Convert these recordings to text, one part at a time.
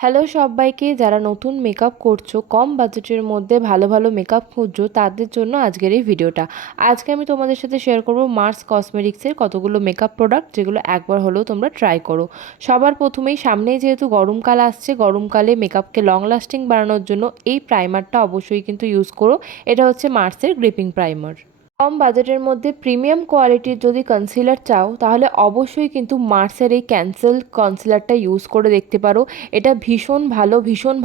Hello সবাইকে, যারা নতুন মেকআপ করছো, কম বাজেটের মধ্যে ভালো ভালো মেকআপ খুঁজছো, তাদের জন্য আজকের এই ভিডিওটা। আজকে আমি তোমাদের সাথে শেয়ার করব মার্স কসমেটিক্সের কতগুলো মেকআপ প্রোডাক্ট, যেগুলো একবার হলেও তোমরা ট্রাই করো। সবার প্রথমেই সামনেই যেহেতু গরমকাল আসছে, গরমকালে মেকআপকে লং লাস্টিং বানানোর জন্য এই প্রাইমারটা অবশ্যই কিন্তু ইউজ করো। এটা হচ্ছে মার্সের গ্রিপিং প্রাইমার। কম বাজেটের মধ্যে প্রিমিয়াম কোয়ালিটির যদি কনসিলার চাও, তাহলে অবশ্যই কিন্তু মার্সের এই ক্যান্সেল কনসিলারটা ইউজ করে দেখতে পারো। এটা ভীষণ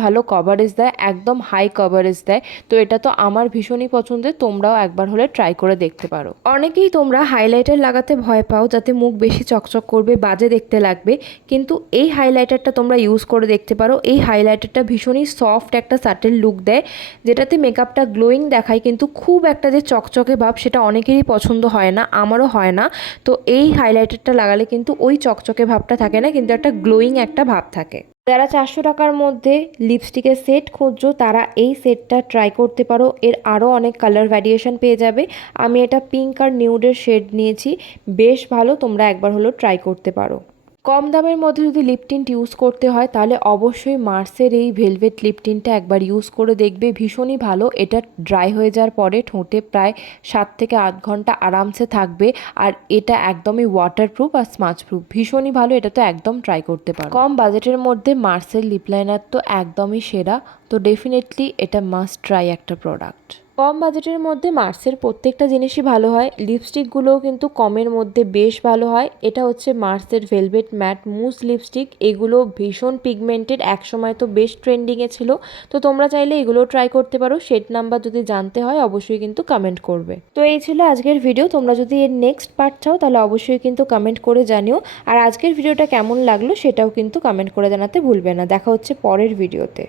ভালো কভারেজ দেয়, একদম হাই কভারেজ দেয়। তো এটা তো আমার ভীষণই পছন্দের, তোমরাও একবার হলে ট্রাই করে দেখতে পারো। অনেকেই তোমরা হাইলাইটার লাগাতে ভয় পাও, যাতে মুখ বেশি চকচক করবে, বাজে দেখতে লাগবে, কিন্তু এই হাইলাইটারটা তোমরা ইউজ করে দেখতে পারো। এই হাইলাইটারটা ভীষণই সফট একটা সাটেল লুক দেয়, যেটাতে মেকআপটা গ্লোয়িং দেখায়, কিন্তু খুব একটা যে চকচকে ভাব সেটা অনেকেরই পছন্দ হয় না, আমারও হয় না। তো এই হাইলাইটারটা লাগালে কিন্তু ওই চকচকে ভাবটা থাকে না, কিন্তু একটা গ্লোয়িং একটা ভাব থাকে। যারা 400 টাকার মধ্যে লিপস্টিকের সেট খুঁজছো, তারা এই সেটটা ট্রাই করতে পারো। এর আরও অনেক কালার ভ্যারিয়েশন পেয়ে যাবে। আমি এটা পিঙ্ক আর নিউডের শেড নিয়েছি, বেশ ভালো, তোমরা একবার হলেও ট্রাই করতে পারো। কম দামের মধ্যে যদি লিপ টিন্ট ইউজ করতে হয়, তাহলে অবশ্যই মার্সের এই ভেলভেট লিপ টিন্টটা একবার ইউজ করে দেখবে, ভীষণই ভালো। এটা ড্রাই হয়ে যাওয়ার পরে ঠোঁটে প্রায় 7 থেকে 8 ঘন্টা আরামসে থাকবে। আর এটা একদমই ওয়াটারপ্রুফ আর স্মাচ প্রুফ, ভীষণই ভালো। এটা তো একদম ট্রাই করতে পারো। কম বাজেটের মধ্যে মার্সের লিপ লাইনার তো একদমই সেরা। তো ডেফিনেটলি এটা মাস্ট ট্রাই একটা প্রোডাক্ট। কম বাজেটের মধ্যে মার্সের প্রত্যেকটা জিনিসই ভালো হয়। লিপস্টিকগুলোও কিন্তু কমের মধ্যে বেশ ভালো হয়। এটা হচ্ছে মার্সের ভেলভেট ম্যাট মুস লিপস্টিক। এগুলো ভীষণ পিগমেন্টেড, একসময় তো বেশ ট্রেন্ডিংয়ে ছিল। তো তোমরা চাইলে এগুলো ট্রাই করতে পারো। শেড নাম্বার যদি জানতে হয়, অবশ্যই কিন্তু কমেন্ট করবে। তো এই ছিল আজকের ভিডিও। তোমরা যদি এর নেক্সট পার্ট চাও, তাহলে অবশ্যই কিন্তু কমেন্ট করে জানিও। আর আজকের ভিডিওটা কেমন লাগলো সেটাও কিন্তু কমেন্ট করে জানাতে ভুলবে না। দেখা হচ্ছে পরের ভিডিওতে।